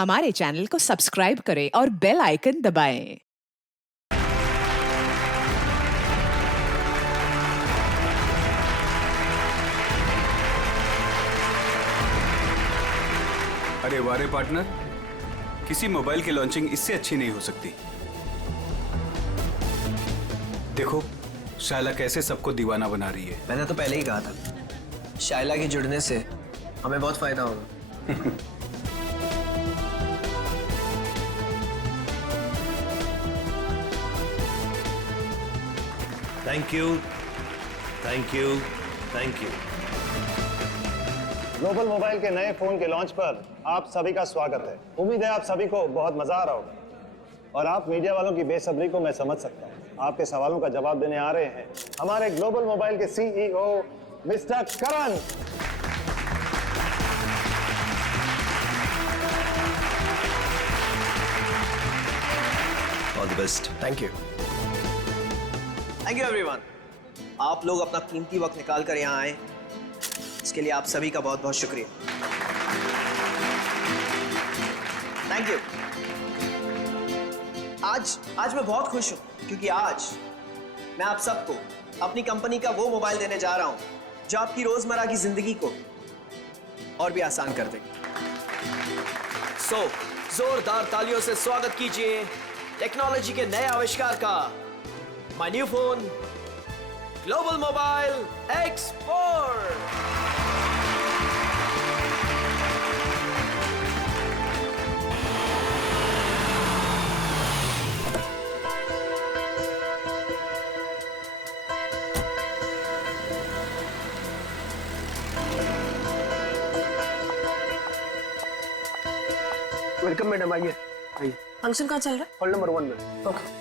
हमारे चैनल को सब्सक्राइब करें और बेल आइकन दबाएं। अरे वारे पार्टनर, किसी मोबाइल की लॉन्चिंग इससे अच्छी नहीं हो सकती। देखो शायला कैसे सबको दीवाना बना रही है। मैंने तो पहले ही कहा था, शायला के जुड़ने से हमें बहुत फायदा होगा। Thank you, thank you, thank you. Global mobile के नए फोन के लॉन्च पर आप सभी का स्वागत है। उम्मीद है आप सभी को बहुत मजा आ रहा होगा और आप मीडिया वालों की बेसब्री को मैं समझ सकता हूँ। आपके सवालों का जवाब देने आ रहे हैं हमारे ग्लोबल मोबाइल के CEO mister Karan. All the best. Thank you everyone. आप लोग अपना कीमती वक्त निकाल कर यहाँ आए, इसके लिए आप सभी का बहुत बहुत शुक्रिया। Thank you. आज मैं बहुत खुश हूँ क्योंकि आज मैं आप सबको अपनी कंपनी का वो मोबाइल देने जा रहा हूँ जो आपकी रोजमर्रा की जिंदगी को और भी आसान कर देगा। सो जोरदार तालियों से स्वागत कीजिए टेक्नोलॉजी के नए आविष्कार का, my new phone global mobile X4। Welcome madam, आइए आइए। फंक्शन कहाँ चल रहा है? हॉल नंबर 1 में। ओके।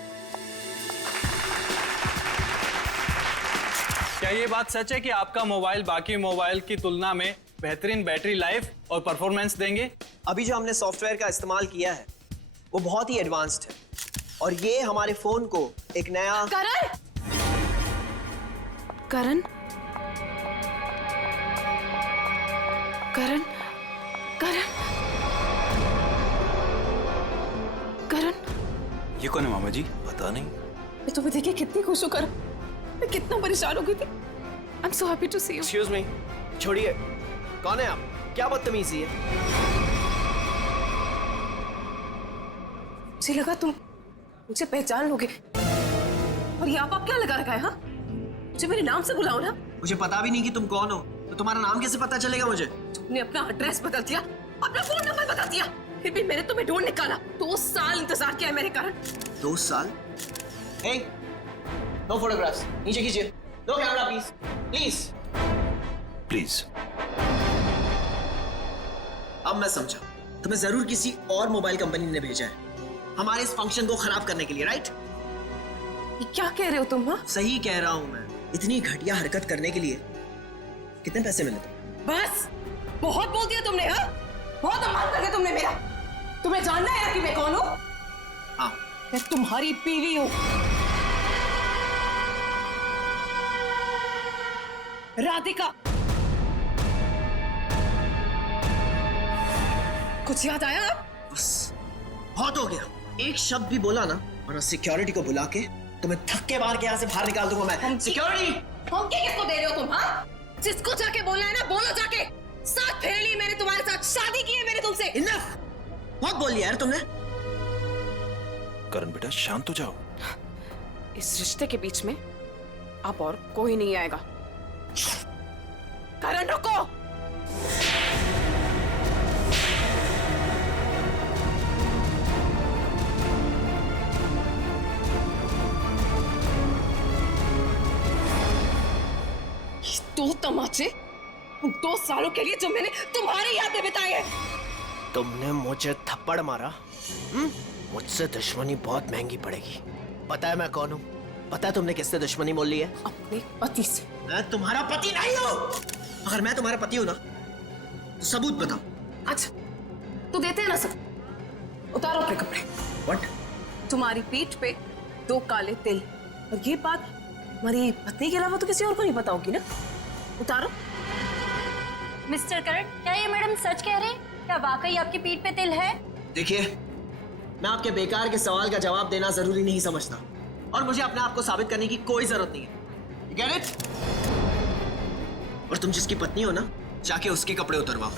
क्या ये बात सच है कि आपका मोबाइल बाकी मोबाइल की तुलना में बेहतरीन बैटरी लाइफ और परफॉर्मेंस देंगे? अभी जो हमने सॉफ्टवेयर का इस्तेमाल किया है वो बहुत ही एडवांस्ड है और ये हमारे फोन को एक नया करण करण करण करण करण ये कौन है मामा जी? पता नहीं। मैं तुम्हें देखिए कितनी खुश हूँ करण। मैं कितना परेशान हो गई थी। I am so happy to see you. Excuse me, छोड़िए, कौन है आप? क्या बदतमीजी है? मुझे लगा तुम मुझे पहचान लोगे और यहाँ आप क्या लगा रखा है? हाँ, मुझे मेरे नाम से बुलाओ ना। मुझे पता भी नहीं कि तुम कौन हो, तो तुम्हारा नाम कैसे पता चलेगा मुझे? तुमने अपना एड्रेस बदल दिया, अपना फोन नंबर बदल दिया, फिर भी मैंने तुम्हें ढूंढ निकाला। 2 साल इंतजार किया है मेरे कारण। 2 साल? हे, नो फोटोग्राफ्स, नीचे खींचिए। No camera please, please. Please. अब मैं समझा, तुम्हें जरूर किसी और मोबाइल कंपनी ने भेजा है हमारे इस फंक्शन को खराब करने के लिए, राइट? ये क्या कह रहे हो तुम? हाँ, सही कह रहा हूं मैं। इतनी घटिया हरकत करने के लिए कितने पैसे मिले तुम? बस बहुत बोल दिया तुमने। हाँ, बहुत अपमान कर दिया तुमने मेरा। तुम्हें जानना है ना कि मैं कौन हूँ? हाँ। मैं तुम्हारी बीवी हूँ, राधिका। कुछ याद आया? बस बहुत हो गया। एक शब्द भी बोला ना, वरना सिक्योरिटी को बुला के तुम्हें धक्के मार के यहाँ से बाहर निकाल दूंगा मैं। सिक्योरिटी! धमकी किसको दे रहे हो तुम? हाँ, जिसको जाके बोलना है ना बोलो जाके। साथ फेर ली मैंने तुम्हारे साथ, शादी की है मैंने तुमसे। इनफ! बहुत बोल लिया यार तुमने। करण बेटा शांत हो जाओ। इस रिश्ते के बीच में अब और कोई नहीं आएगा। करण रुको। ये 2 तमाचे उन 2 सालों के लिए जो मैंने तुम्हारी याद में बिताए हैं। तुमने मुझे थप्पड़ मारा, मुझसे दुश्मनी बहुत महंगी पड़ेगी। पता है मैं कौन हूँ? पता है तुमने किससे दुश्मनी मोल ली है? अपने पति से। मैं तुम्हारा पति नहीं हूँ। अगर मैं तुम्हारा पति हूँ ना, तो सबूत बताओ। अच्छा, तो देते हैं ना सब। उतारो अपने कपड़े। व्हाट? तुम्हारी पीठ पे 2 काले तिल, और ये बात हमारी पत्नी के अलावा तो किसी और को नहीं पता होगी ना। उतारो। मिस्टर करण, क्या ये मैडम सच कह रहे हैं? क्या वाकई आपकी पीठ पे तिल है? देखिए, मैं आपके बेकार के सवाल का जवाब देना जरूरी नहीं समझता और मुझे अपने आप को साबित करने की कोई जरूरत नहीं है। You get it? और तुम जिसकी पत्नी हो ना, जाके उसके कपड़े उतरवाओ।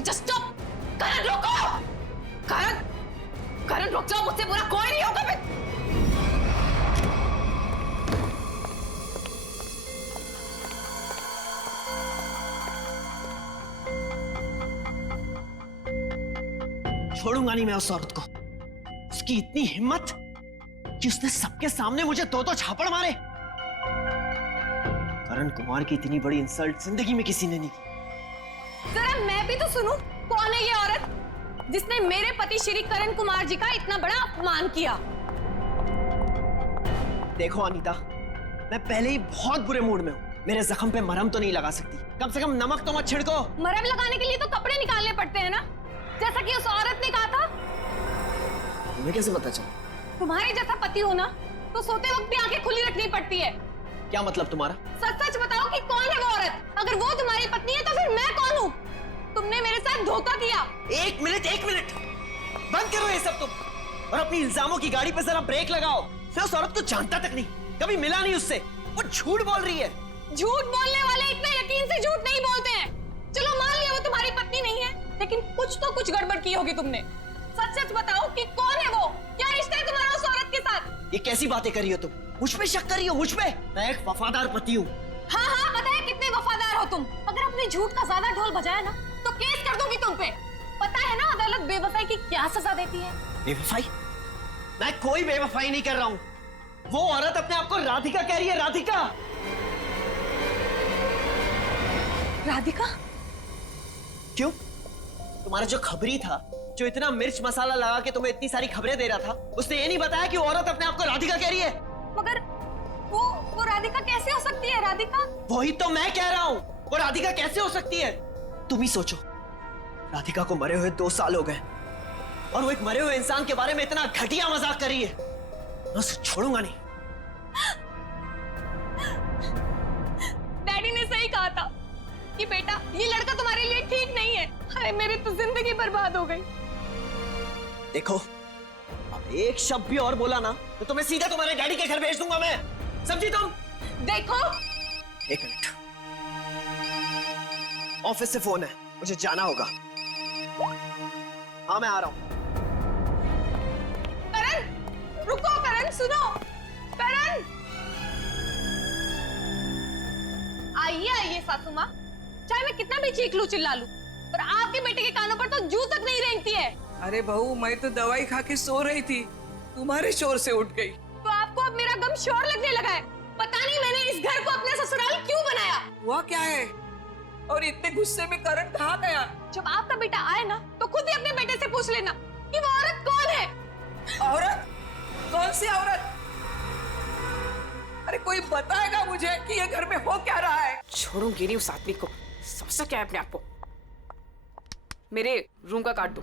Just stop! करण रोको! करण रुक जाओ, मुझसे बुरा कोई नहीं होगा फिर। छोड़ूंगा नहीं मैं उस औरत को। उसकी इतनी हिम्मत कि उसने सबके सामने मुझे दो झापड़ मारे। करण कुमार की इतनी बड़ी इंसल्ट जिंदगी में किसी ने नहीं की। जरा मैं भी तो सुनूं, कौन है ये औरत जिसने मेरे पति श्री करण कुमार जी का इतना बड़ा अपमान किया? देखो अनीता, मैं पहले ही बहुत बुरे मूड में हूँ। मेरे जख्म पे मरहम तो नहीं लगा सकती, कम से कम नमक तो मत छिड़को। मरहम लगाने के लिए तो कपड़े निकालने पड़ते हैं ना, जैसा कि उस औरत ने कहा था। तुम्हें कैसे पता चला? तुम्हारे जैसा पति हो ना, तो सोते वक्त भी आंखें खुली रखनी पड़ती है। क्या मतलब तुम्हारा? सच सच बताओ कि कौन है वो औरत? अगर वो तुम्हारी पत्नी है तो फिर मैं कौन हूँ? तुमने मेरे साथ धोखा किया। एक मिनट बंद करो ये सब तुम, और अपनी इल्जामों की गाड़ी पे जरा ब्रेक लगाओ। मैं उस औरत को जानता तक नहीं, कभी मिला नहीं उससे। वो झूठ बोल रही है। झूठ बोलने वाले इतने यकीन से झूठ नहीं बोलते हैं। चलो मान लिया वो तुम्हारी पत्नी नहीं है, लेकिन कुछ गड़बड़ की होगी तुमने। सच सच बताओ कि कौन है वो? क्या रिश्ता है तुम्हारा उस औरत के साथ? ये कैसी बातें कर रही हो तुम? मुझ पे शक कर रही हो? मुझ पे? मैं एक वफादार पति हूँ। हाँ पता है कितने वफादार हो तुम। अगर अपने झूठ का ज्यादा ढोल बजाया ना तो केस कर दूंगी तुम पे। पता है ना अदालत बेवफाई की क्या सजा देती है? बेवफाई? मैं कोई बेवफाई नहीं कर रहा हूँ। वो औरत अपने आप को राधिका कह रही है। राधिका? राधिका? क्यों? तुम्हारा जो खबरी था, जो इतना मिर्च मसाला लगा के तुम्हें इतनी सारी खबरें दे रहा था, उसने ये नहीं बताया कि वो औरत अपने आप को राधिका कह रही है। मगर वो राधिका कैसे हो सकती है? राधिका? वही तो मैं कह रहा हूँ, वो राधिका कैसे हो सकती है? तुम ही सोचो, राधिका को मरे हुए 2 साल हो गए और वो एक मरे हुए इंसान के बारे में इतना घटिया मजाक कर रही है। मैं उसे छोड़ूंगा नहीं। डैडी ने सही कहा था कि बेटा ये लड़का तुम्हारे लिए ठीक नहीं है। हाय मेरी तो जिंदगी बर्बाद हो गई। देखो, अब एक शब्द भी और बोला ना तो तुम्हें सीधा तुम्हारे डैडी के घर भेज दूंगा मैं। समझी तुम? देखो, एक मिनट, ऑफिस से फोन है, मुझे जाना होगा। हाँ मैं आ रहा हूं। करण रुको, करण सुनो, करण। आइए सासू माँ, चाहे मैं कितना भी चीख लूं चिल्ला लूं, पर आपके बेटे के कानों पर तो जू तक नहीं रेंगती है। अरे बहू, मैं तो दवाई खा के सो रही थी, तुम्हारे शोर से उठ गई। तो आपको अब मेरा गम शोर लगने लगा है। पता नहीं मैंने इस घर को अपना ससुराल क्यों बनाया। हुआ क्या है? और इतने गुस्से में करण कहाँ गया? जब आपका बेटा आए ना तो खुद ही अपने बेटे से पूछ लेना कि वो औरत कौन है। औरत? कौन सी औरत? अरे कोई बताएगा मुझे कि ये घर में हो क्या रहा है? छोड़ूंगी नहीं उस आदमी को। समझता क्या है अपने आप को? मेरे रूम का काट दो।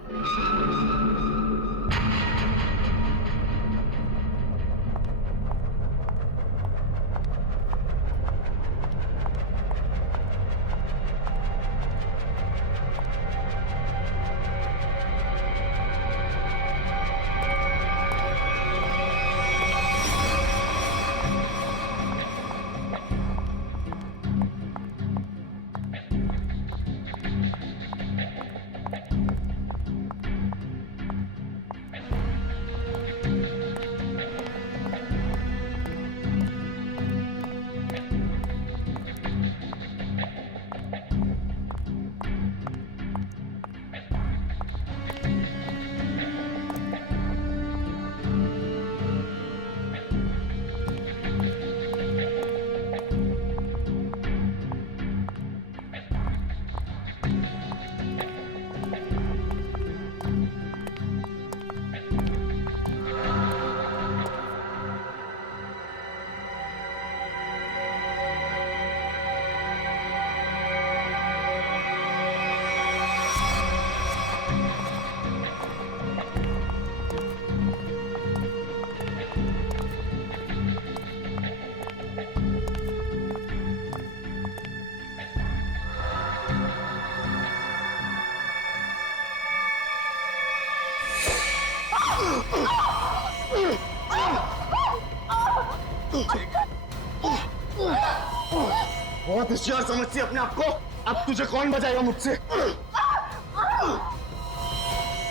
बहुत होशियार समझती है अपने आप को। अब तुझे कौन बचाएगा मुझसे?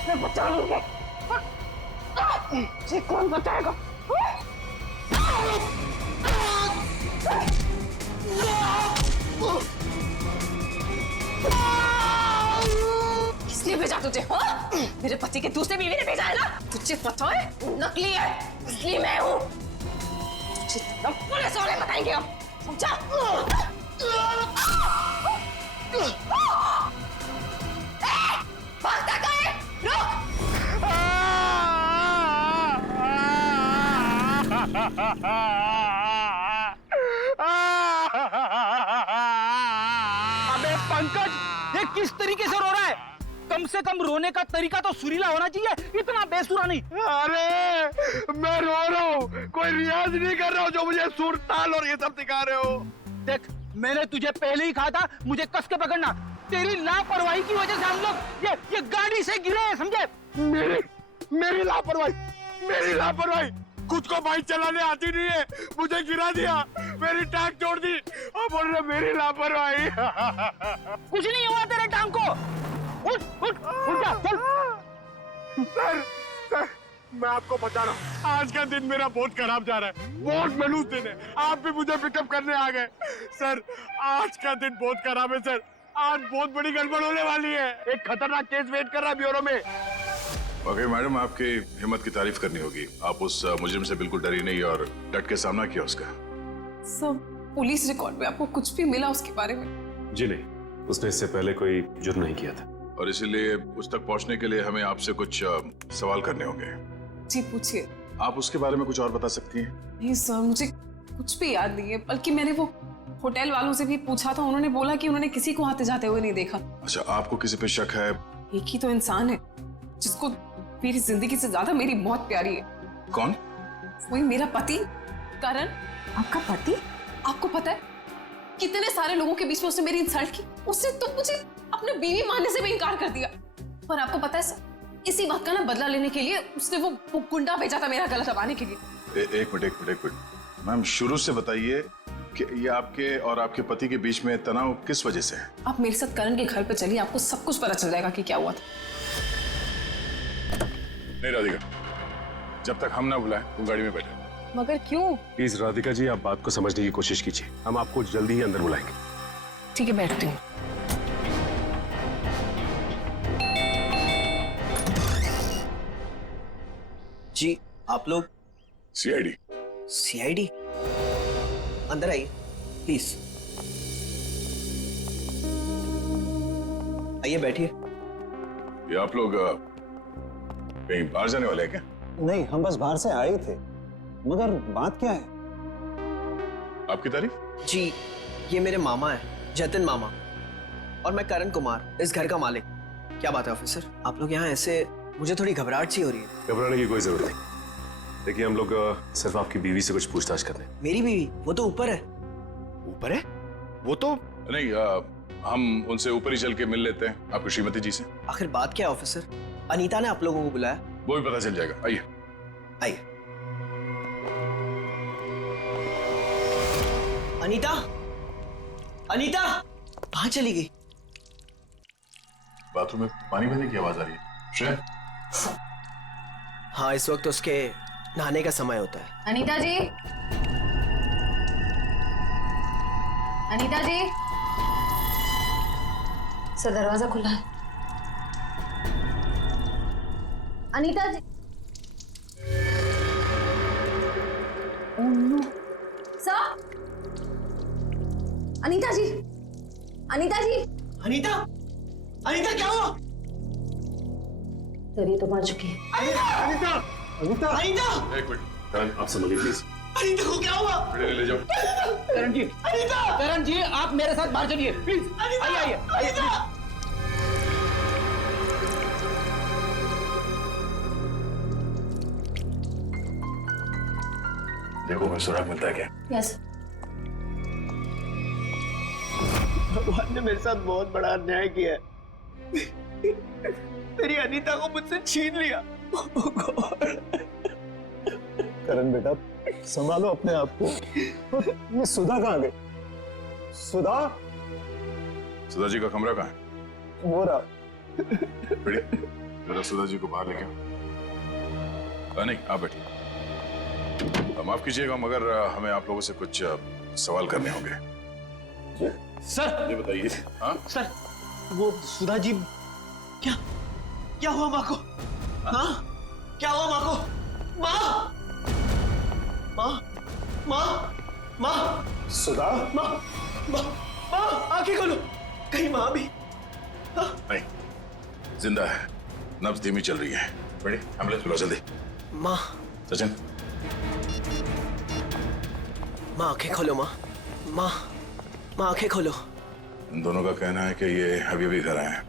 मैं बचा लूंगा। तुझे कौन बचाएगा? किसने भेजा तुझे? हाँ? मेरे पति के दूसरे बीवी ने भेजा है ना? तुझे पता है नकली है, इसलिए मैं हूँ। तुझे पुलिस वाले बताएंगे हम, समझा? भागता कहाँ है? रुक! अबे पंकज, ये किस तरीके से रो रहा है? कम से कम रोने का तरीका तो सुरीला होना चाहिए, इतना बेसुरा नहीं। अरे मैं रो रहा हूँ, कोई रियाज नहीं कर रहा हूँ जो मुझे सुर ताल और ये सब सिखा रहे हो। देख, मैंने तुझे पहले ही कहा था मुझे कस के पकड़ना। तेरी लापरवाही की वजह से हम लोग ये गाड़ी से गिरे हैं, समझे? मेरी लापरवाही। खुद को बाइक चलाने आती नहीं है, मुझे गिरा दिया, मेरी टांग तोड़ दी और बोल रहे मेरी लापरवाही। कुछ नहीं हुआ तेरे टांग को। उठ जा, चल। सर, मैं आपको बता रहा हूँ, आज का दिन मेरा बहुत खराब जा रहा है, बहुत मनूस दिन है। आप भी मुझे पिकअप करने आ गए। सर, आज का दिन बहुत खराब है सर, आज बहुत बड़ी गड़बड़ होने वाली है। एक खतरनाक केस वेट कर रहा है ब्यूरो में। वाकई मैडम, आपकी हिम्मत की तारीफ करनी होगी। आप उस मुजरिम से बिल्कुल डरी नहीं और डट के सामना किया उसका। सब पुलिस रिकॉर्ड में आपको कुछ भी मिला उसके बारे में? जी नहीं, उसने इससे पहले कोई जुर्म नहीं किया था। और इसीलिए उस तक पहुंचने के लिए हमें आपसे कुछ सवाल करने होंगे। जी पूछिए। आप उसके बारे में कुछ और बता सकती हैं? नहीं सर, मुझे कुछ भी याद नहीं है, बल्कि मैंने वो होटल वालों से भी पूछा था, उन्होंने बोला कि उन्होंने किसी को आते जाते हुए नहीं देखा। अच्छा, आपको किसी पे शक है? एक ही तो इंसान है जिसको मेरी जिंदगी से ज्यादा मेरी मौत प्यारी है। कौन? वही मेरा पति करण। आपका पति? आपको पता है कितने सारे लोगों के बीच में उसने मेरी इंसल्ट की। उसने तो मुझे अपने बीवी मानने से भी इनकार कर दिया। पर आपको पता है सर, इसी बात का ना बदला लेने के लिए उसने वो गुंडा भेजा था मेरा गला दबाने के लिए। एक मिनट मैम, शुरू से बताइए कि ये आपके और आपके पति के बीच में तनाव किस वजह से है? आप मेरे साथ करण के घर पे चलिए, आपको सब कुछ पता चल जाएगा कि क्या हुआ था। नहीं राधिका, जब तक हम ना बुलाएं तुम गाड़ी में बैठे। मगर क्यों? प्लीज राधिका जी, आप बात को समझने की कोशिश कीजिए, हम आपको जल्दी ही अंदर बुलाएंगे। ठीक है, बैठती हूँ। जी आप लोग? सीआईडी। अंदर आइए प्लीज। आइए बैठिए। ये आप लोग कहीं बाहर जाने वाले हैं क्या? नहीं, हम बस बाहर से आए ही थे, मगर बात क्या है? आपकी तारीफ? जी, ये मेरे मामा है, जतिन मामा, और मैं करण कुमार, इस घर का मालिक। क्या बात है ऑफिसर, आप लोग यहाँ ऐसे? मुझे थोड़ी घबराहट सी हो रही है। घबराने की कोई जरूरत नहीं। देखिए, हम लोग सिर्फ आपकी बीवी से कुछ पूछताछ कर रहे हैं। मेरी बीवी? वो तो ऊपर है। ऊपर है? वो तो नहीं, हम उनसे ऊपर ही चल के मिल लेते हैं, आपकी श्रीमती जी से। आखिर बात क्या है ऑफिसर? अनीता ने आप लोगों को बुलाया। वो भी पता चल जाएगा, आइए। आइए। अनीता, अनीता कहाँ चली गई? बाथरूम में पानी बहने की आवाज आ रही है। श्रेया? हाँ, इस वक्त उसके नहाने का समय होता है। अनीता जी, अनीता जी। सर, दरवाजा खुला है। Anita ji. Oh no. Sir, Anita ji, Anita ji. Anita, Anita क्या हुआ? सर, ये तो मर चुकी है। अनीता, अनीता, अनीता। एक मिनट, करण, आप संभलिए प्लीज। अनीता को क्या हुआ? ले जाओ। करण जी, अनीता, करण जी, आप मेरे साथ बाहर चलिए प्लीज। आइए। देखो मैं सुराग मिलता है क्या? यस। भगवान ने मेरे साथ बहुत बड़ा अन्याय किया है। मेरी अनीता को मुझसे छीन लिया। करण बेटा, संभालो अपने आप को। ये सुधा कहाँ गई? सुधा? सुधा जी का कमरा कहाँ है? वो रहा। बेटी, जरा सुधा जी को बाहर लेके आओ। नहीं, आप बैठिए। माफ कीजिएगा मगर हमें आप लोगों से कुछ सवाल करने होंगे। सर ये बताइए। हाँ सर, वो सुधा जी क्या क्या हुआ माँ को? हाँ क्या हुआ माँ को? माँ माँ माँ माँ सुधा? माँ माँ माँ आंखें खोलो, कहीं माँ भी? नहीं, जिंदा है, नब्ज धीमी चल रही है। बेटी, एम्बुलेंस बुलाओ जल्दी। माँ, सचिन, माँ आंखें खोलो। माँ माँ माँ आंखें खोलो। इन दोनों का कहना है कि ये अभी भी घर आए हैं।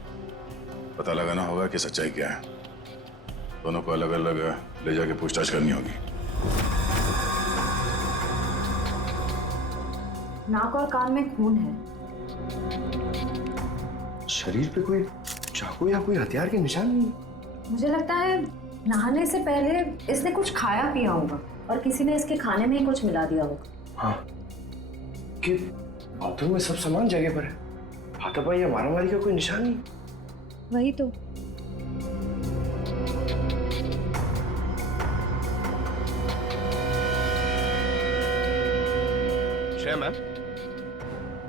पता लगाना होगा कि सच्चाई क्या है। दोनों को अलग अलग ले जाके पूछताछ करनी होगी। नाक और कान में खून है। शरीर पे कोई चाकू या कोई हथियार के निशान नहीं। मुझे लगता है नहाने से पहले इसने कुछ खाया पिया होगा और किसी ने इसके खाने में ही कुछ मिला दिया होगा। हाँ, कि बाथरूम में सब सामान जगह पर है, हाथापाई या मारामारी का कोई निशान नहीं। वही तो। श्रेया मैम,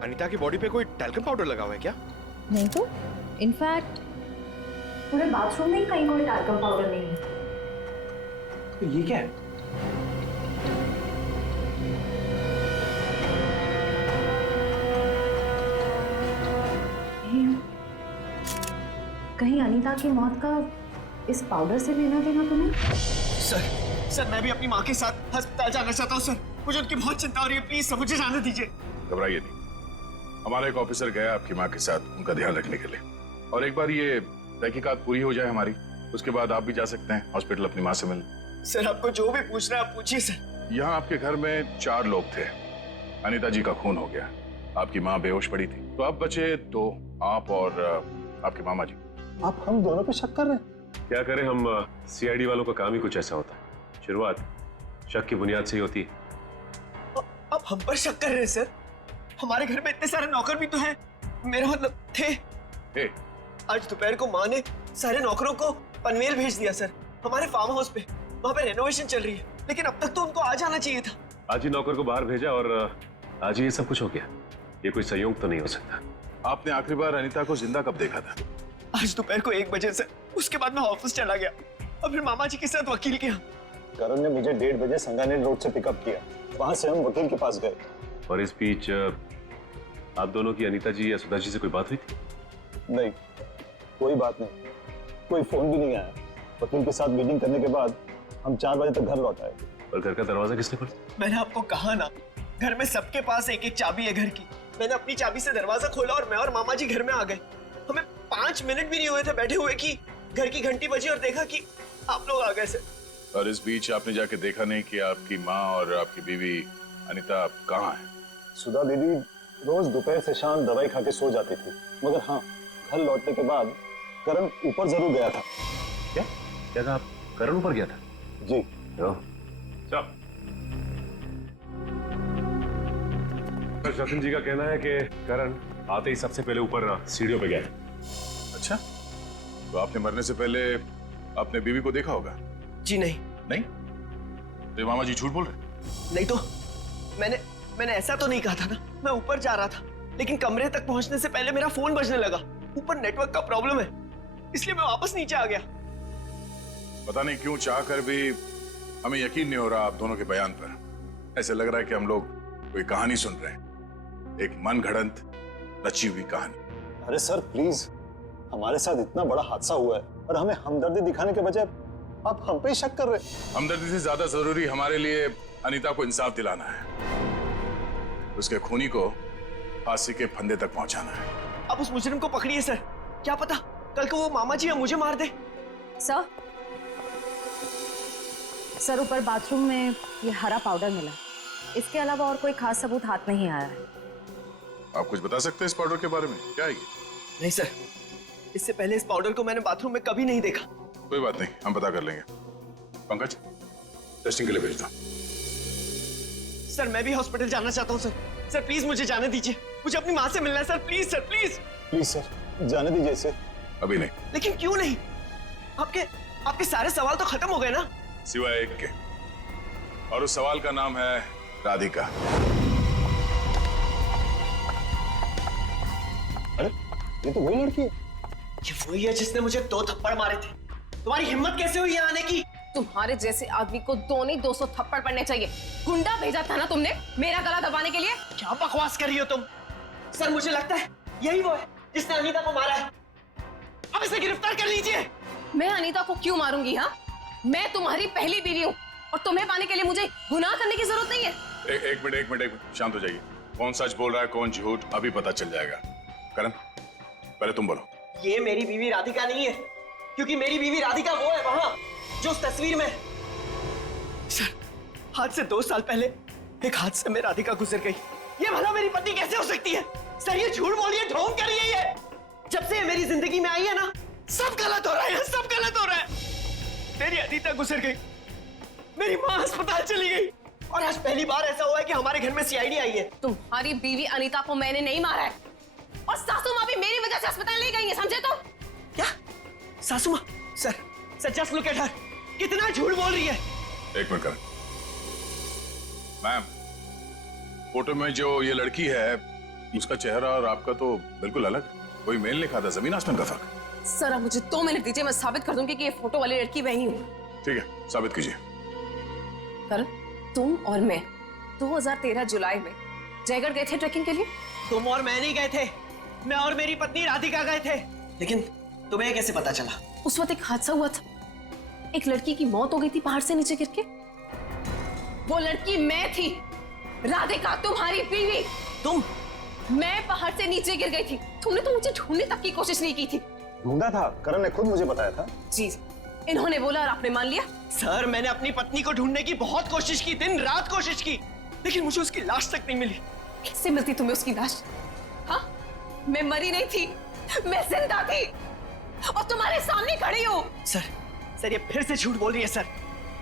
अनीता की बॉडी पे कोई टैल्कम पाउडर लगा हुआ है क्या? नहीं तो, इनफैक्ट पूरे बाथरूम में ही कहीं कोई टैल्कम पाउडर नहीं है। तो ये क्या है? कहीं अनीता की मौत का इस पाउडर से लेना देना तो नहीं? सर मैं भी अपनी माँ के साथ अस्पताल जाना चाहता हूँ सर। मुझे उनकी बहुत चिंता हो रही है, प्लीज सब मुझे जाने दीजिए। घबराइए नहीं, हमारा एक ऑफिसर गया आपकी माँ के साथ उनका ध्यान रखने के लिए। और एक बार ये तहकीकात पूरी हो जाए हमारी, उसके बाद आप भी जा सकते हैं हॉस्पिटल अपनी माँ से मिलने। सर आपको जो भी पूछना है आप पूछिए सर। यहाँ आपके घर में 4 लोग थे। अनीता जी का खून हो गया, आपकी माँ बेहोश पड़ी थी, तो अब बचे 2, आप और आपके मामा जी। आप हम दोनों पे शक कर रहे हैं? क्या करें, हम सीआईडी वालों का काम ही कुछ ऐसा होता है। शुरुआत शक की बुनियाद से ही होती है। आप हम पर शक कर रहे हैं सर? हमारे घर में इतने सारे नौकर भी तो हैं। मेरा मतलब थे। आज दोपहर को माँ ने सारे नौकरों को पनवेल भेज दिया सर, हमारे फार्म हाउस पे। वहाँ पे रेनोवेशन चल रही है, लेकिन अब तक तो उनको आ जाना चाहिए था। आज ही नौकर को बाहर भेजा और आज ही ये सब कुछ हो गया। ये कोई संयोग तो नहीं हो सकता। आपने आखिरी बार अनीता को जिंदा कब देखा था? आज दोपहर को 1 बजे से। उसके बाद मैं ऑफिस चला गया और फिर मामा जी के साथ वकील के यहाँ। करण ने मुझे 1:30 बजे संगानेर रोड से पिकअप किया, वहां से हम वकील के पास गए। और इस बीच आप दोनों की अनीता जी या सुधा जी से कोई बात हुई थी? नहीं, कोई बात नहीं, कोई फोन भी नहीं आया। वकील के साथ मीटिंग करने के बाद हम 4 बजे तक घर लौट आए। और घर का दरवाजा किसने खोला? मैंने आपको कहा ना, घर में सबके पास एक एक चाबी है घर की। मैंने अपनी चाबी से दरवाजा खोला और मैं और मामा जी घर में आ गए। हमें 5 मिनट भी नहीं हुए थे बैठे हुए कि घर की घंटी बजी और देखा कि आप लोग आ गए सर। और इस बीच आपने जाके देखा नहीं कि आपकी माँ और आपकी बीवी अनीता कहाँ है? सुधा दीदी रोज दोपहर से शाम दवाई खा के सो जाती थी, मगर हाँ, घर लौटने के बाद करण ऊपर जरूर गया था। क्या क्या कहा आप? करण ऊपर गया था? जी। सचिन जी का कहना है कि करण आते ही सबसे पहले ऊपर सीढ़ियों पे गया था। अच्छा, तो आपने मरने से पहले अपने बीवी को देखा होगा? जी नहीं। नहीं? तो मामा जी झूठ बोल रहे? नहीं तो मैंने ऐसा तो नहीं कहा था ना। मैं ऊपर जा रहा था, लेकिन कमरे तक पहुंचने से पहले मेरा फोन बजने लगा। ऊपर नेटवर्क का प्रॉब्लम है, इसलिए मैं वापस नीचे आ गया। पता नहीं क्यों चाहकर भी हमें यकीन नहीं हो रहा आप दोनों के बयान पर। ऐसे लग रहा है कि हम लोग कोई कहानी सुन रहे हैं, एक मन घड़ंत रची हुई कहानी। अरे सर प्लीज, हमारे साथ इतना बड़ा हादसा हुआ है और हमें हमदर्दी दिखाने के बजाय आप हम पे ही शक कर रहे हैं। हमदर्दी से ज्यादा जरूरी हमारे लिए अनीता को इंसाफ दिलाना है, उसके खूनी को फांसी के फंदे तक पहुंचाना है। अब उस मुजरिम को पकड़िए सर, क्या पता कल को वो मामा जी या मुझे मार दे। सर ऊपर बाथरूम में ये हरा पाउडर मिला, इसके अलावा और कोई खास सबूत हाथ नहीं आया है। आप कुछ बता सकते हैं इस पाउडर के बारे में? क्या है ये? नहीं सर, इससे पहले इस पाउडर को मैंने बाथरूम में कभी नहीं देखा। कोई बात नहीं, हम पता कर लेंगे। पंकज, टेस्टिंग के लिए भेज दो। सर मैं भी हॉस्पिटल जाना चाहता हूँ सर। सर प्लीज मुझे जाने दीजिए, मुझे अपनी माँ से मिलना है sir. Please sir, please please sir, जाने दीजिए इसे। अभी नहीं। लेकिन क्यों नहीं? आपके सारे सवाल तो खत्म हो गए ना? सिवाय एक के, और उस सवाल का नाम है राधिका। अरे ये तो वही लड़की है। ये वही है जिसने मुझे 2 थप्पड़ मारे थे। तुम्हारी हिम्मत कैसे हुई यहाँ आने की? तुम्हारे जैसे आदमी को 2 नहीं 200 थप्पड़ पड़ने चाहिए। गुंडा भेजा था ना तुमने मेरा गला दबाने के लिए? क्या बकवास कर रही हो तुम? सर मुझे लगता है यही वो है जिसने अनीता को मारा है। अब इसे गिरफ्तार कर लीजिए। मैं अनीता को क्यों मारूंगी? हाँ, मैं तुम्हारी पहली बीवी हूँ और तुम्हें पाने के लिए मुझे गुनाह करने की जरूरत नहीं है। एक मिनट, शांत हो जाइए। कौन सच बोल रहा है, कौन झूठ, अभी पता चल जाएगा। करण, पहले तुम बोलो। ये मेरी बीवी राधिका नहीं है, क्योंकि मेरी बीवी राधिका वो है वहां जो उस तस्वीर में। सर, आज से 2 साल पहले एक हादसे में राधिका गुजर गई। ये भला मेरी पत्नी कैसे हो सकती है? सर ये झूठ बोल रही है, ढोंग कर रही है ये। जब से ये मेरी जिंदगी में आई है ना, सब गलत हो रहा है, सब गलत हो रहा है। मेरी अनीता गुजर गई, मेरी माँ अस्पताल चली गई, और आज पहली बार ऐसा हुआ है कि हमारे घर में सीआईडी आई है। तुम्हारी बीवी अनीता को मैंने नहीं मारा है, और सासू माँ भी मेरी वजह से अस्पताल ले गई है, समझे तुम? क्या? सासू माँ? Sir just look at her, कितना झूठ बोल रही है। एक मिनट करण। मैम, फोटो में जो ये लड़की है, उसका चेहरा और आपका तो बिल्कुल अलग। कोई मेल नहीं खाता, जमीन आसमान का फर्क। सर अब मुझे 2 मिनट दीजिए, मैं साबित कर दूंगी कि ये फोटो वाली लड़की वही हूँ। ठीक है, साबित कीजिए। करण, तुम और मैं 2013 जुलाई में जयगढ़ गए थे ट्रैकिंग के लिए। तुम और मैं नहीं गए थे, मैं और मेरी पत्नी राधिका गए थे। लेकिन तुम्हें कैसे पता चला? उस वक्त एक हादसा हुआ था, एक लड़की की मौत हो गई थी पहाड़ से नीचे गिर के। वो लड़की मैं थी, राधिका तुम्हारी बीवी। तुम? मैं पहाड़ से नीचे गिर गई थी, तुमने तो मुझे ढूंढने तक की कोशिश नहीं की थी। ढूंढा था, करण ने खुद मुझे बताया था। जी, इन्होंने बोला और आपने मान लिया। सर मैंने अपनी पत्नी को ढूंढने की बहुत कोशिश की, दिन रात कोशिश की, लेकिन मुझे उसकी लाश तक नहीं मिली। कैसे मिलती तुम्हें उसकी लाश? हाँ, मैं मरी नहीं थी, मैं जिंदा थी और तुम्हारे सामने खड़ी हूँ। सर ये फिर से झूठ बोल रही है सर।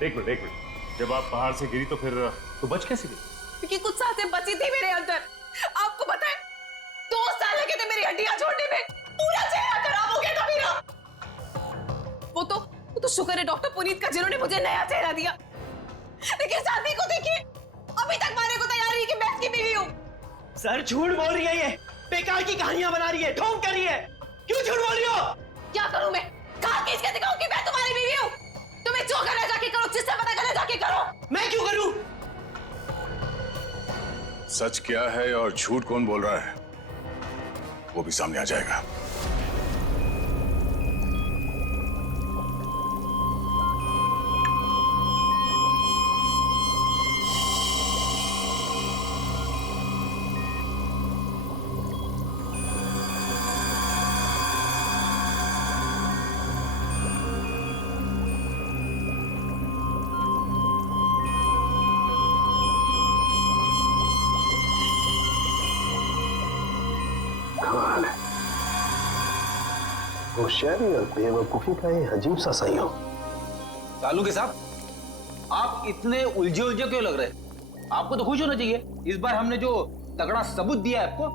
एक मिनट, जब आप पहाड़ से गिरी तो फिर तो बच कैसे गई? क्योंकि कुछ सांसें बची थी मेरे अंदर। आपको पता है 2 साल लगे थे मेरी हड्डियां छोड़ने में, पूरा चेहरा खराब हो गया था मेरा। वो तो शुक्र है डॉक्टर पुनीत का, जिन्होंने मुझे नया चेहरा दिया। लेकिन शादी को देखिए, अभी तक मारने को तैयार नहीं कि मैं इसकी बीवी हूँ। सर झूठ बोल रही है, ये बेकार की कहानियां बना रही है, ढोंग कर रही है। क्यों झूठ बोल रही हो? क्या करूं मैं? कहां खींच के दिखाऊं कि मैं तुम्हारी बीवी हूं? तुम्हें जो करना जाके करो, जिससे पता करना जाके करो। मैं क्यों करूं? सच क्या है और झूठ कौन बोल रहा है, वो भी सामने आ जाएगा। कमाल है, होशियारी और बेवकूफी का ये अजीब सा संयोग। कालू के साहब, आप इतने उलझे क्यों लग रहे? आपको तो खुश होना चाहिए, इस बार हमने जो तगड़ा सबूत दिया है आपको,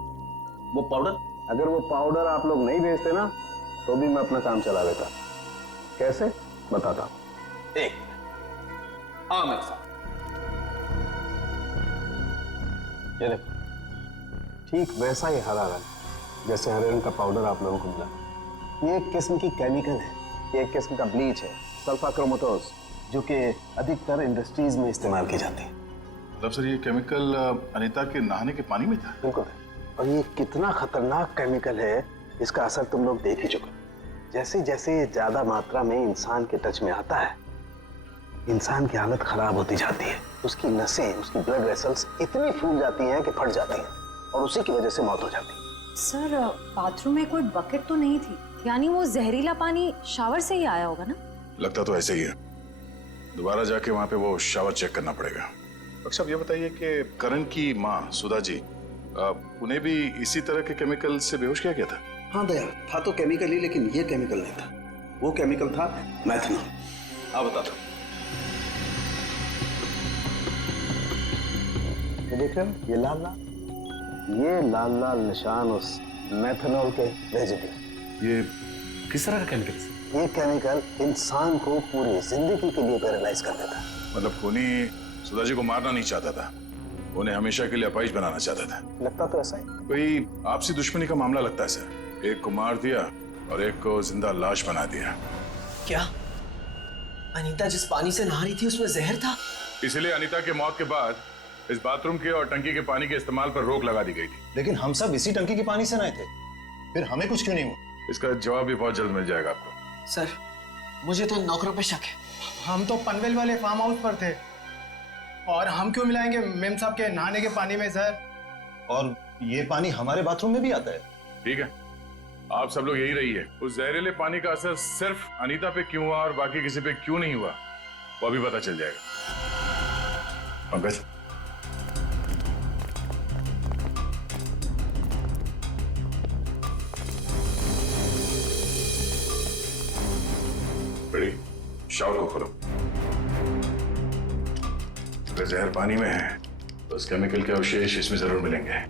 वो पाउडर। अगर वो पाउडर आप लोग नहीं भेजते ना, तो भी मैं अपना काम चला लेता। कैसे, बताता हूं। एक हाँ मेरे साथ। ये देखो, ठीक वैसा ही हरा रंग जैसे हरे रंग का पाउडर आप लोगों को मिला। ये एक किस्म की केमिकल है, ये एक किस्म का ब्लीच है, सल्फा क्रोमेटोज, जो कि अधिकतर इंडस्ट्रीज में इस्तेमाल की जाती है। मतलब सर ये केमिकल अनीता के नहाने के पानी में था? बिल्कुल, और ये कितना खतरनाक केमिकल है, इसका असर तुम लोग देख ही चुके। जैसे जैसे ज्यादा मात्रा में इंसान के टच में आता है, इंसान की हालत खराब होती जाती है। उसकी नसें, उसकी ब्लड वेसल्स इतनी फूल जाती हैं कि फट जाती हैं, और उसी की वजह से मौत हो जाती है। सर बाथरूम में कोई बकेट तो नहीं थी, यानी वो जहरीला पानी शावर से ही आया होगा ना? लगता तो ऐसे ही है। दोबारा जाके वहां पे वो शावर चेक करना पड़ेगा। डॉक्टर साहब ये बताइए कि करण की माँ सुधा जी, उन्हें भी इसी तरह के केमिकल से बेहोश किया गया था? हाँ दया, था तो केमिकल ही, लेकिन ये केमिकल नहीं था। वो केमिकल था मैथनॉल। आप बता दो। ये देख रहे हो, ये लाल लाल निशान उस मैथनॉल के रेजिड्यू। ये किस तरह का केमिकल है? ये केमिकल इंसान को पूरी जिंदगी के लिए पैरालाइज कर देता। मतलब खूनी सुधा जी को मारना नहीं चाहता था, उन्हें हमेशा के लिए अपाहिज बनाना चाहता था। लगता तो ऐसा ही। कोई आपसी दुश्मनी का मामला लगता है सर। एक को मार दिया और एक को जिंदा लाश बना दिया। क्या अनीता जिस पानी से नहा रही थी उसमें जहर था? इसलिए अनीता के मौत के बाद इस बाथरूम के और टंकी के पानी के इस्तेमाल पर रोक लगा दी गई थी। लेकिन हम सब इसी टंकी के पानी से नहाए थे, फिर हमें कुछ क्यों नहीं हुआ? इसका जवाब भी बहुत जल्द मिल जाएगा आपको। सर मुझे तो नौकरों पे शक है। हम तो पनवेल वाले फार्म हाउस पर थे, और हम क्यों मिलाएंगे मेम साहब के नहाने के पानी में सर? और ये पानी हमारे बाथरूम में भी आता है। ठीक है, आप सब लोग यही रहिए। उस जहरीले पानी का असर सिर्फ अनीता पे क्यों हुआ और बाकी किसी पे क्यों नहीं हुआ, वो अभी पता चल जाएगा। पंकज, बड़ी शावर को खोलो। अगर जहर पानी में है तो उस केमिकल के अवशेष इसमें जरूर मिलेंगे।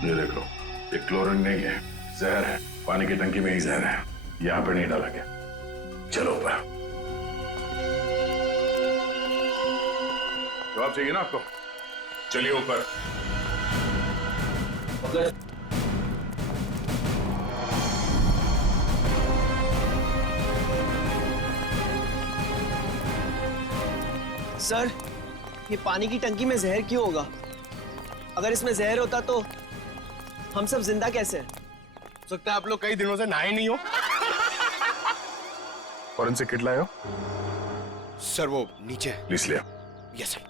ये देखो, ये क्लोरीन नहीं है, जहर है। पानी की टंकी में ही जहर है, यहाँ पर नहीं डाला गया। चलो ऊपर। जवाब चाहिए ना आपको? चलिए ऊपर। सर ये पानी की टंकी में जहर क्यों होगा? अगर इसमें जहर होता तो हम सब जिंदा कैसे? हो सकता है आप लोग कई दिनों से नहाए नहीं हो। फॉरेंसिक किट लाए हो? सर वो नीचे। लिख लिया। Yes sir.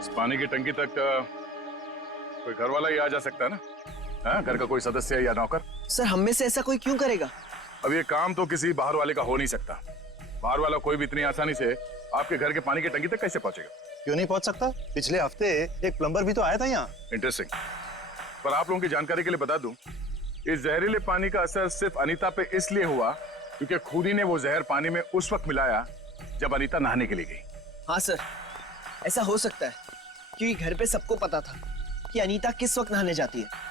इस पानी की टंकी तक कोई घर वाला ही आ जा सकता है ना? हाँ, घर का कोई सदस्य या नौकर? सर हम में से ऐसा कोई क्यों करेगा? अब ये काम तो किसी बाहर वाले का हो नहीं सकता। बाहर वाला कोई भी इतनी आसानी से आपके घर के पानी की टंकी तक कैसे पहुंचेगा? क्यों नहीं पहुंच सकता? पिछले हफ्ते एक प्लम्बर भी तो आया था यहाँ। इंटरेस्टिंग। पर आप लोगों की जानकारी के लिए बता दूं, इस जहरीले पानी का असर सिर्फ अनीता पे इसलिए हुआ क्योंकि खुदी ने वो जहर पानी में उस वक्त मिलाया जब अनीता नहाने के लिए गई। हाँ सर, ऐसा हो सकता है क्योंकि घर पे सबको पता था कि अनीता किस वक्त नहाने जाती है।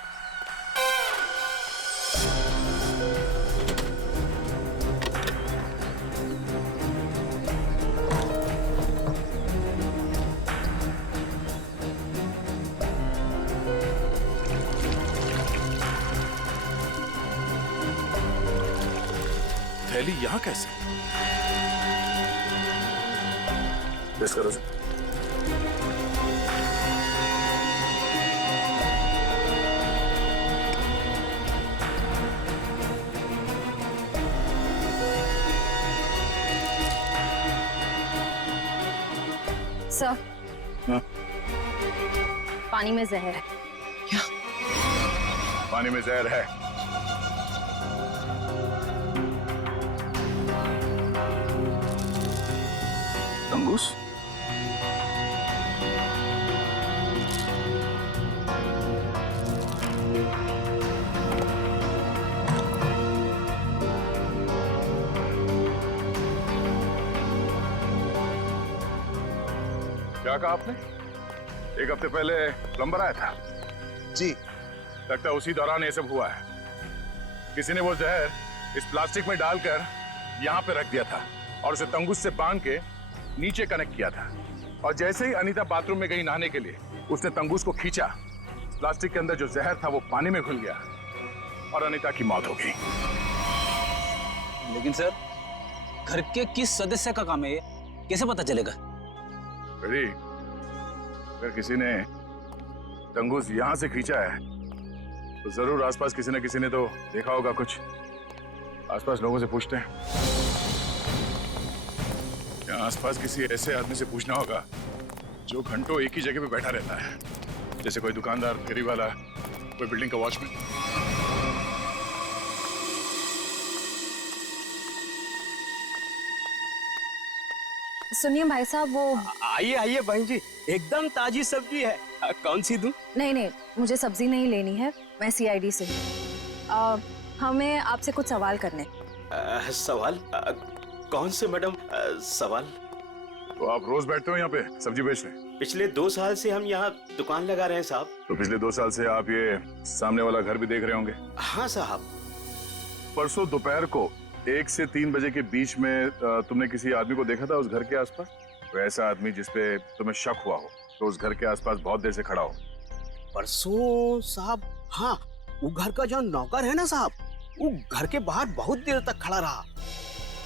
थैली यहाँ कैसे? टेस्ट करो सर। सर हाँ? पानी में जहर है। क्या? पानी में जहर है? तंगूस? क्या कहा आपने? एक हफ्ते पहले प्लम्बर आया था? जी। लगता है उसी दौरान ये सब हुआ है। किसी ने वो जहर इस प्लास्टिक में डालकर यहाँ पे रख दिया था और उसे तंगूस से बांध के नीचे कनेक्ट किया था। और जैसे ही अनीता बाथरूम में गई नहाने के लिए, उसने तंगूस को खींचा। प्लास्टिक के अंदर जो जहर था वो पानी में घुल गया और अनीता की मौत हो गई। लेकिन सर, घर के किस सदस्य का काम है ये? कैसे पता चलेगा? बेटी, अगर किसी ने तंगूस यहां से खींचा है तो जरूर आसपास किसी न किसी ने तो देखा होगा कुछ। आसपास लोगों से पूछते हैं। क्या आसपास किसी ऐसे आदमी से पूछना होगा जो घंटों एक ही जगह पे बैठा रहता है, जैसे कोई दुकानदार, फेरी वाला, कोई बिल्डिंग का वॉचमैन। सुनिए भाई साहब, वो आइए आइए बहन जी, एकदम ताजी सब्जी है। कौन सी दूं? नहीं, मुझे सब्जी नहीं लेनी है, मैं सीआईडी से हूँ। हमें आपसे कुछ सवाल करने। सवाल? कौन से मैडम सवाल? तो आप रोज बैठते हो यहाँ पे सब्जी बेचने? पिछले 2 साल से हम यहाँ दुकान लगा रहे हैं साहब। तो पिछले 2 साल से आप ये सामने वाला घर भी देख रहे होंगे? हाँ साहब। परसों दोपहर को 1 से 3 बजे के बीच में तुमने किसी आदमी को देखा था उस घर के आसपास? तो ऐसा आदमी जिसपे तुम्हें शक हुआ हो, तो उस घर के आसपास बहुत देर से खड़ा हो। परसों साहब, हाँ, वो घर का जो नौकर है ना साहब, वो घर के बाहर बहुत देर तक खड़ा रहा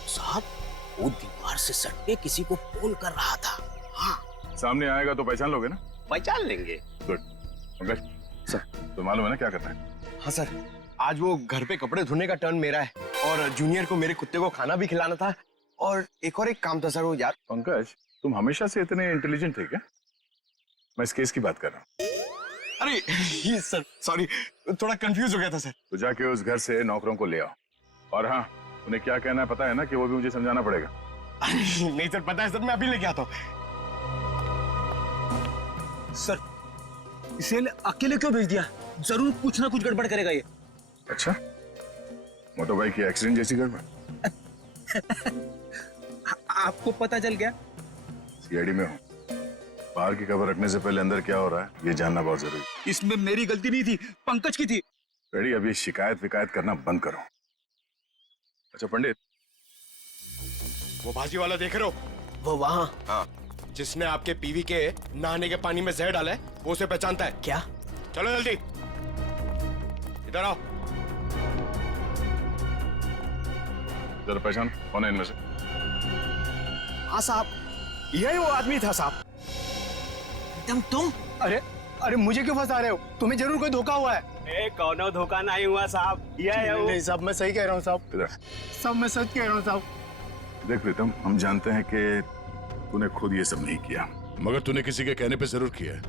साहब। वो दीवार से सट के किसी को फोन कर रहा था। हाँ, सामने आएगा तो पहचान लोगे ना? पहचान लेंगे। गुड। पंकज सर, तो मालूम है ना क्या करना है? हाँ सर, आज वो घर पे कपड़े धोने का टर्न मेरा है और जूनियर को मेरे कुत्ते को खाना भी खिलाना था और एक काम था सर वो यार। पंकज, तुम हमेशा से इतने इंटेलिजेंट थे क्या? मैं इस केस की बात कर रहा हूँ। अरे ये सर सॉरी, थोड़ा कंफ्यूज हो गया था सर। तो जाके उस घर से नौकरों को ले आओ। और हाँ, उन्हें क्या कहना है पता है ना, कि वो भी मुझे समझाना पड़ेगा। नहीं सर, पता है सर, मैं अभी लेके आता हूँ। सर, इसे अकेले क्यों भेज दिया? जरूर कुछ ना कुछ गड़बड़ करेगा ये। अच्छा, मोटर बाइक की एक्सीडेंट जैसी गड़बड़? आपको पता चल गया? सीआईडी में हूँ, बाहर की खबर रखने से पहले अंदर क्या हो रहा है ये जानना बहुत जरूरी। इसमें मेरी गलती नहीं थी, पंकज की थी। रेडी, अभी शिकायत विकायत करना बंद करो। अच्छा पंडित, वो भाजी वाला देख रहे हो? वो वहाँ? हाँ, जिसने आपके पीवी के नहाने के पानी में जहर डाला है, वो उसे पहचानता है क्या? चलो जल्दी इधर आओ। जरा पहचान, कौन है इनमें से? हाँ साहब, यही वो आदमी था साहब। एकदम तुम? अरे मुझे क्यों फंसा रहे हो? तुम्हें जरूर कोई धोखा हुआ है। कौनो धोखा नहीं हुआ साहब, ये है वो। नहीं साहब, मैं सही कह रहा हूँ साहब। साहब मैं सच कह रहा हूँ साहब। देख प्रीतम, हम जानते हैं कि तूने खुद ये सब नहीं किया, मगर तूने किसी के कहने पे जरूर किया है।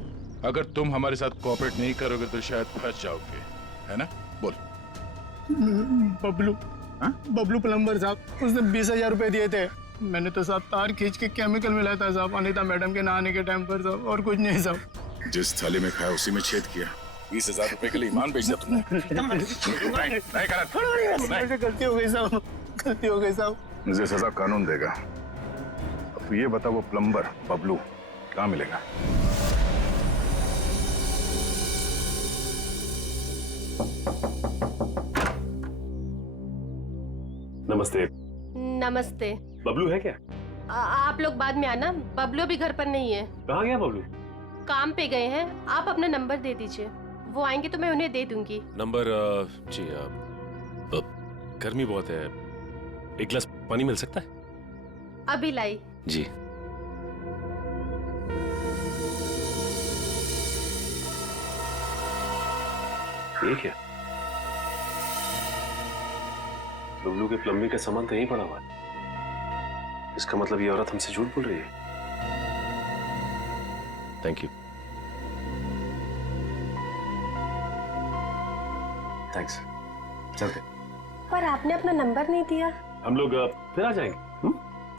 अगर तुम हमारे साथ कोऑपरेट नहीं करोगे तो शायद फंस जाओगे, है ना? बोल। बबलू प्लम्बर साहब, उसने 20,000 रुपए दिए थे। मैंने तो साहब तार खींच के केमिकल मिलाया था साहब, अनीता मैडम के नहाने के टाइम पर साहब, और कुछ नहीं साहब। जिस थाली में खाया उसी में छेद किया। 20,000 रुपए के लिए ईमान बेच दिया तुमने। नहीं गलत। गलती हो गई साहब, गलती हो गई साहब। मुझे सजा कानून देगा। अब ये बता, वो प्लम्बर बबलू कहाँ मिलेगा? नमस्ते। नमस्ते। बबलू है क्या? आप लोग बाद में आना, बबलू भी घर पर नहीं है। कहाँ गया बबलू? काम पे गए हैं। आप अपना नंबर दे दीजिए, वो आएंगे तो मैं उन्हें दे दूंगी। नंबर? जी, गर्मी बहुत है, एक गिलास पानी मिल सकता है? अभी लाई। जी। ये क्या? बबलू के प्लम्बिंग का सामान तो यहीं पड़ा हुआ है। इसका मतलब ये औरत हमसे झूठ बोल रही है। Thank you. थैंक्स। चलते। पर आपने अपना नंबर नहीं दिया। हम लोग फिर आ जाएंगे।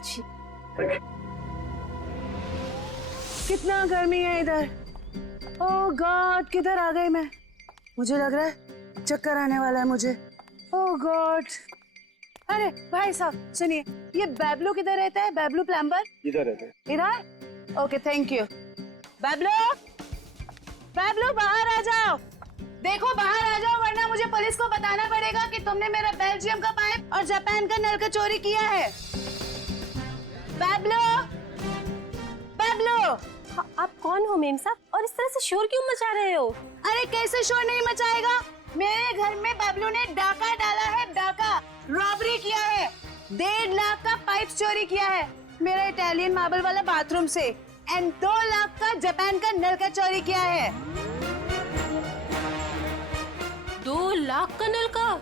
जी। Thank you. कितना गर्मी है इधर। ओह गॉड, किधर आ गई मैं? मुझे लग रहा है चक्कर आने वाला है मुझे। ओह गॉड। अरे भाई साहब सुनिए, ये बबलू किधर रहता है? बबलू प्लम्बर इधर रहते हैं। इधर? Okay thank you. Bablu, Bablu बाहर आ जाओ। देखो बाहर आ जाओ, वरना मुझे पुलिस को बताना पड़ेगा कि तुमने मेरा बेल्जियम का पाइप और जापान का नल का चोरी किया है। बबलू, बबलू। आप कौन हो मेम साहब, और इस तरह से शोर क्यों मचा रहे हो? अरे कैसे शोर नहीं मचाएगा? मेरे घर में बबलू ने डाका डाला है, डाका रॉबरी किया है। 1.5 लाख का पाइप चोरी किया है मेरा इटालियन मार्बल वाला बाथरूम से, एंड 2 लाख का जापान का नल का चोरी किया है। 2 लाख का नल का?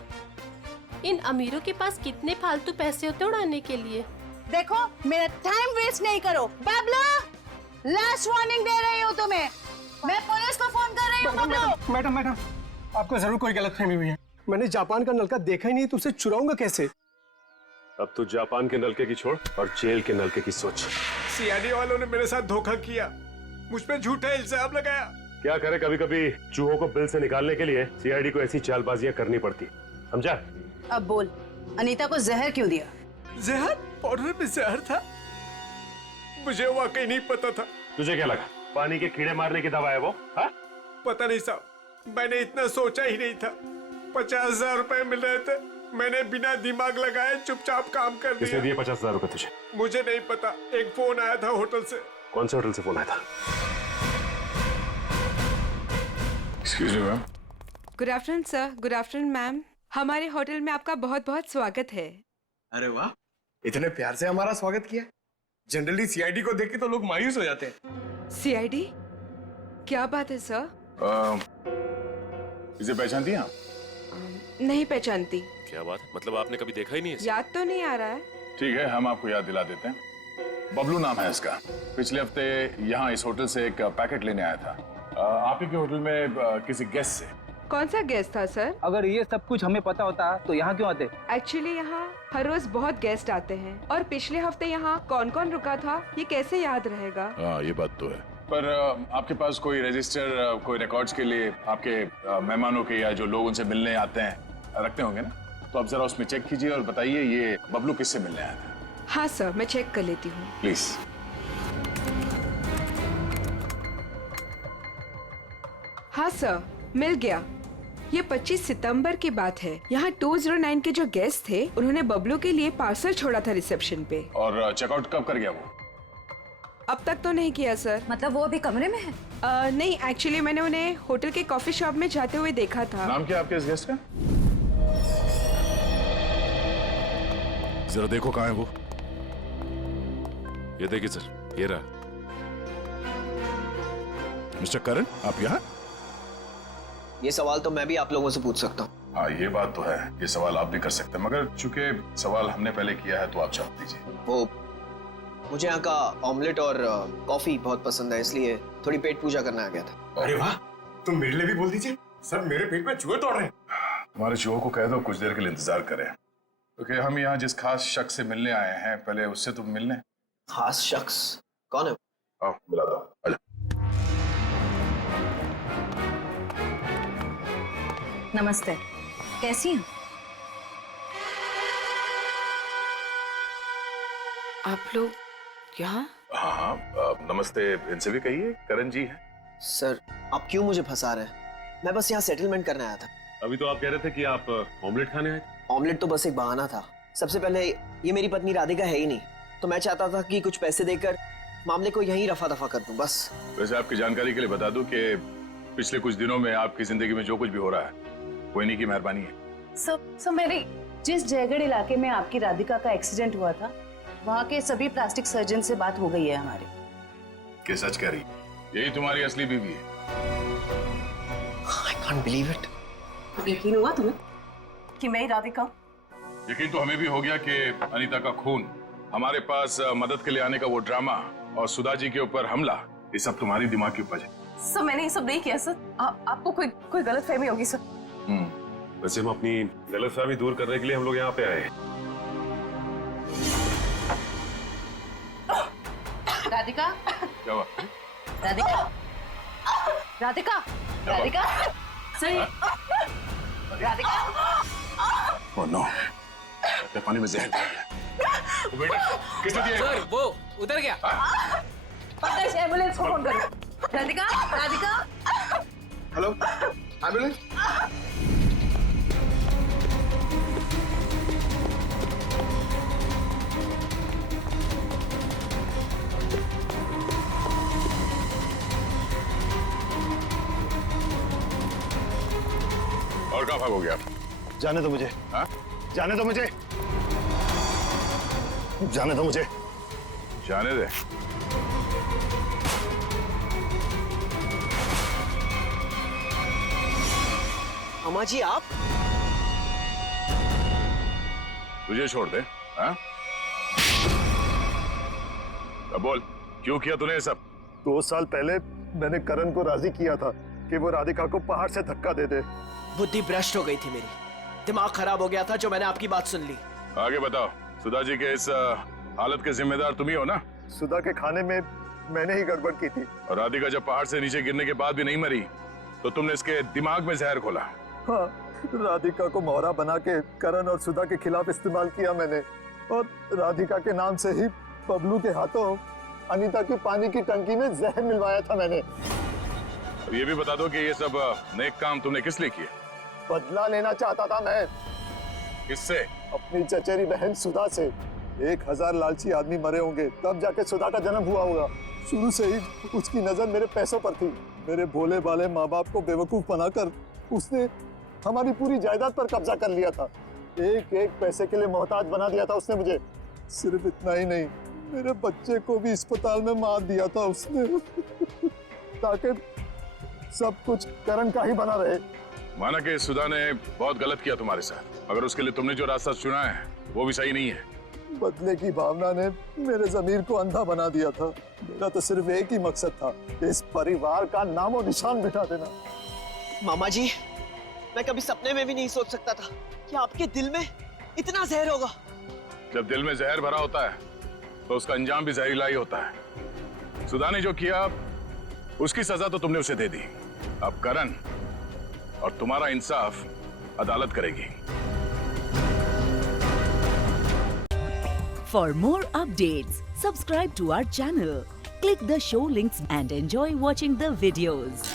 इन अमीरों के पास कितने फालतू पैसे होते उड़ाने के लिए। देखो मेरा टाइम वेस्ट नहीं करो। बबलू लास्ट वार्निंग दे रही हूँ तुम्हें। मैं पुलिस को फोन कर रही हूँ बबलू। मैडम मैडम, आपको जरूर कोई गलतफहमी हुई है। मैंने जापान का नलका देखा ही नहीं, तो उसे चुराऊंगा कैसे? अब तो जापान के नलके की छोड़ और जेल के नलके की सोच। सीआईडी वालों ने मेरे साथ धोखा किया, मुझ पे झूठा इल्जाम लगाया। क्या करे, कभी कभी चूहों को बिल से निकालने के लिए सीआईडी को ऐसी चालबाजियां करनी पड़ती, समझा? अब बोल, अनीता को जहर क्यों दिया? जहर? पाउडर में जहर था? मुझे वाकई नहीं पता था। तुझे क्या लगा पानी के कीड़े मारने की दवा है वो? हा? पता नहीं साहब, मैंने इतना सोचा ही नहीं था। 50,000 रुपए मिल रहे थे, मैंने बिना दिमाग लगाए चुपचाप काम कर दिया। किसने दिए 50,000 रुपए तुझे? मुझे नहीं पता, एक फोन आया था होटल से। कौन से होटल से फोन आया था? Excuse me ma'am. Good afternoon sir. Good afternoon ma'am. हमारे होटल में आपका बहुत बहुत स्वागत है। अरे वाह, इतने प्यार से हमारा स्वागत किया। जनरली सीआईडी को देख के तो लोग मायूस हो जाते हैं। सीआईडी? क्या बात है सर? इसे पहचानती हैं आप? नहीं पहचानती। क्या बात, मतलब आपने कभी देखा ही नहीं है? याद तो नहीं आ रहा है। ठीक है, हम आपको याद दिला देते हैं। बबलू नाम है इसका। पिछले हफ्ते यहाँ इस होटल से एक पैकेट लेने आया था, आप ही के होटल में किसी गेस्ट से। कौन सा गेस्ट था सर? अगर ये सब कुछ हमें पता होता तो यहाँ क्यों आते? एक्चुअली यहाँ हर रोज बहुत गेस्ट आते हैं, और पिछले हफ्ते यहाँ कौन कौन रुका था ये कैसे याद रहेगा? हाँ, ये बात तो है। पर आपके पास कोई रजिस्टर, कोई रिकॉर्ड्स के लिए आपके मेहमानों के या जो लोग उनसे मिलने आते हैं रखते होंगे ना? तो आप जरा उसमें चेक कीजिए और बताइए ये बबलू किससे मिलने आया था। हाँ सर, मैं चेक कर लेती हूँ। प्लीज। हाँ सर, मिल गया। ये 25 सितंबर की बात है। यहाँ 209 के जो गेस्ट थे उन्होंने बबलू के लिए पार्सल छोड़ा था रिसेप्शन पे। और चेकआउट कब कर गया वो? अब तक तो नहीं किया सर। मतलब वो अभी कमरे में है? नहीं, एक्चुअली मैंने उन्हें होटल के कॉफी शॉप में जाते हुए देखा था। नाम क्या आपके इस गेस्ट का? जरा देखो कहाँ है वो। ये देखिए सर, ये रहा। मिस्टर करण, आप यहाँ? ये सवाल तो मैं भी आप लोगों से पूछ सकता हूँ। हाँ, ये बात तो है, ये सवाल आप भी कर सकते हैं, मगर चूंकि सवाल हमने पहले किया है तो आप जवाब दीजिए। वो मुझे यहाँ का ऑमलेट और कॉफी बहुत पसंद है, इसलिए थोड़ी पेट पूजा करने आ गया था। अरे वाह, तुम मेरे लिए भी बोल दीजिए। सर, मेरे पेट में चूहे दौड़ रहे हैं। हमारे चूहों को कह दो कुछ देर के लिए इंतजार करें, क्योंकि हम यहाँ जिस खास शख्स से मिलने आए हैं, पहले उससे तुम मिलने। खास शख्स कौन है? आओ मिला दो, आजा। नमस्ते, कैसी हैं? आप लोग यहाँ? हाँ हाँ, नमस्ते इनसे भी कहिए, करण जी है। सर, आप क्यों मुझे फंसा रहे हैं? मैं बस यहाँ सेटलमेंट करने आया था। अभी तो आप कह रहे थे कि आप ऑमलेट खाने आए थे। ऑमलेट तो बस एक बहाना था। सबसे पहले ये मेरी पत्नी राधिका है ही नहीं, तो मैं चाहता था कि कुछ पैसे देकर मामले को यहीं रफा दफा कर दूं, बस। वैसे आपकी जानकारी के लिए बता दूं कि पिछले कुछ दिनों में आपकी जिंदगी में जो कुछ भी हो रहा है वो इन्हीं की मेहरबानी है। सब मेरी जिस जयगढ़ इलाके में आपकी राधिका का एक्सीडेंट हुआ था, वहाँ के सभी प्लास्टिक सर्जन से बात हो गई है हमारी। क्या सच कह रही? यही तुम्हारी असली बीवी है? I can't believe it. यकीन हुआ तुम्हें कि मैं ही राधिका? यकीन तो हमें भी हो गया कि अनीता का खून, हमारे पास मदद के लिए आने का वो ड्रामा और सुधा जी के ऊपर हमला, ये सब तुम्हारी दिमाग की उपज है। सर, मैंने ये सब नहीं किया सर। आपको कोई गलतफहमी होगी सर। वैसे हम अपनी गलतफहमी दूर करने के लिए हम लोग यहाँ पे आए हैं। राधिका, क्या हुआ? राधिका, राधिका, राधिका, सही, राधिका। ओह नो, पानी में जहर डाल दिया। बेटा, किसने दिया? सर, वो उधर गया। एम्बुलेंस को फोन करो। राधिका, राधिका। Hello, ambulance. और कहाँ भागोगे आप? जाने दो मुझे। हाँ? जाने दो मुझे। जाने दो मुझे। जाने दे। अम्मा जी, आप? तुझे छोड़ दे, हाँ? अब बोल, क्यों किया तूने ये सब? 2 साल पहले मैंने करण को राजी किया था कि वो राधिका को पहाड़ से धक्का दे दे। बुद्धि भ्रष्ट हो गई थी मेरी, दिमाग खराब हो गया था जो मैंने आपकी बात सुन ली। आगे बताओ, सुधा जी के इस हालत के जिम्मेदार तुम ही हो ना? सुधा के खाने में मैंने ही गड़बड़ की थी। और राधिका जब पहाड़ से नीचे गिरने के बाद भी नहीं मरी तो तुमने इसके दिमाग में जहर घोला। हाँ, राधिका को मोहरा बना के करण और सुधा के खिलाफ इस्तेमाल किया मैंने, और राधिका के नाम से ही बबलू के हाथों अनीता की पानी की टंकी में जहर मिलवाया था मैंने। अब ये भी बता दो कि ये सब नेक काम तुमने किस लिए किए? बदला लेना चाहता था मैं। किससे? अपनी चचेरी बहन सुधा से। 1000 लालची आदमी मरे होंगे तब जाके सुधा का जन्म हुआ होगा। शुरू से ही उसकी नजर मेरे पैसों पर थी। मेरे भोले भाले माँ बाप को बेवकूफ बनाकर उसने हमारी पूरी जायदाद पर कब्जा कर लिया था। एक एक पैसे के लिए मोहताज बना दिया था उसने मुझे। सिर्फ इतना ही नहीं, मेरे बच्चे को भी अस्पताल में मार दिया था उसने ताकि सब कुछ करण का ही बना रहे। माना कि सुधा ने बहुत गलत किया तुम्हारे साथ, अगर उसके लिए तुमने जो रास्ता चुना है वो भी सही नहीं है। बदले की भावना ने मेरे ज़मीर को अंधा बना दिया था। मेरा तो सिर्फ एक ही मकसद था, इस परिवार का नामो निशान मिटा देना। मामा जी, मैं कभी सपने में भी नहीं सोच सकता था कि आपके दिल में इतना जहर होगा। जब दिल में जहर भरा होता है तो उसका अंजाम भी जहरीला ही होता है। सुधा ने जो किया उसकी सजा तो तुमने उसे दे दी। अब करण और तुम्हारा इंसाफ अदालत करेगी। For more updates, subscribe to our channel, click the show links and enjoy watching the videos.